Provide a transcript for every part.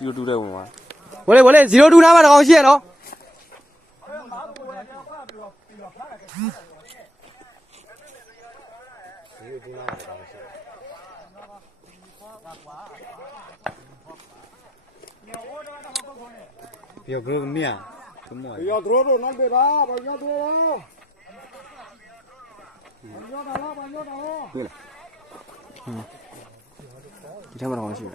02တဲ့ဝင်သွား 我嘞02拿嘛的高兴喏。别个面，怎么？要多少能给他，把要多少？要打了，把要打了。对了。你看嘛的高兴。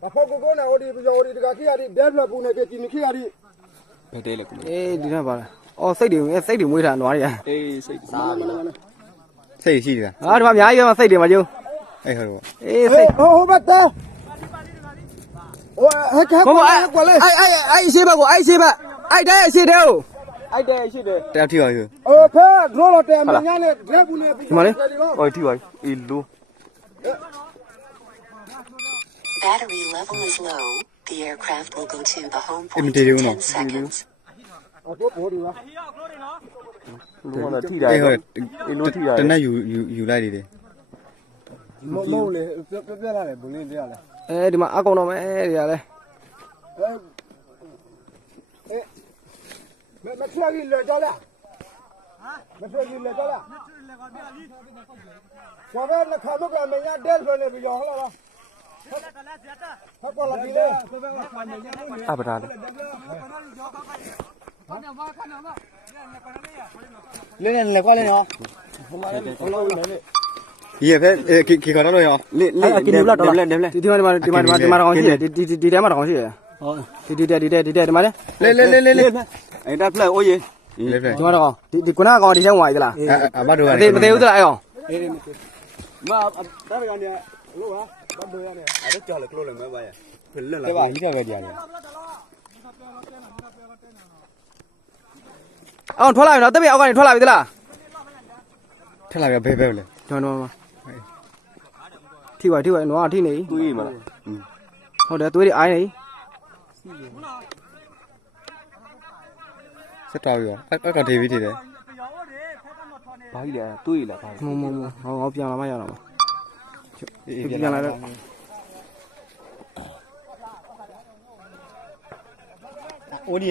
把炮哥哥呢？我的不要的这个去啊的，别说不那个今天去啊的。 ဘယ်တဲလဲကို ဒီထဲပါလားအော်စိတ်တွေမွေးတာနွားတွေက အေးစိတ်စားမလား 谁去的？ ဟာဒီမှာအများကြီးပဲစိတ်တွေမှာကျုံ 哎，好了。 အေးစိတ် 好吧，走。我还看过来。အဲ့ရှိဘက်ကိုအဲ့ရှိဘက်အဲ့တဲရှိတယ်ဟုတ် အဲ့တဲရှိတယ် 带跳下去。拍多少点？明年的别不呢？ ဒီမှာလေ ဟိုထိပါအေးလို့ Battery level is low. The aircraft will go to the home Em point đi đi in uno. 10 seconds. 多多的吧。 လူကထိတာ 哎，好了。 အေးလို့ထိတာ 等那有来的。冇嘞，别来了，不能这样了。 အဲဒီမှာအကောင်တော့မဲတွေကလည်း 没出来给来着了。没出来给来着了。现在那看不惯，每年带出来不要好了。他过了几年。 အပဒါလေ 来过来喏。也别给搞到了哟。လေလေနေဘလက်နေဘလက်နေဘလက် ဒီမှာတော့ကောင်းရှိတယ်ဒီထဲမှာတော့ကောင်းရှိတယ်ဟုတ်ဒီမှာလေ 来。 အဲ့ဒါဖလက်အိုးရေ 来来。 ဒီမှာတော့ကောင်းဒီခုနကကောင်ဒီထဲဝင်သွားပြီလား 啊，把这个。မသေးဘူးသလားအဲ့ကောင် မဒါရကနေလို့ဟာဘာလို့ရလဲအဲ့ဒါကြောက်လေကလို့လည်းမပါရဖလက်လာ 对吧？一条个点的。 အောင်ထွက်လာပြီနော်တက်ပြအောက်ကနေထွက်လာပြီသလား ထက်လာပြဘဲဘဲလေ ကျွန်တော်ထိပါနွားထိနေ တွေးရမလား ဟုတ်တယ်သွေးတွေအိုင်းနေ စက်တော်ရောအကတေးပြီးတည်တယ် ဘာကြီးလဲတွေးရလားဘာ မဟောပြန်လာမှရတော့မှာ အေး ပြန်လာတော့ အိုးဒီ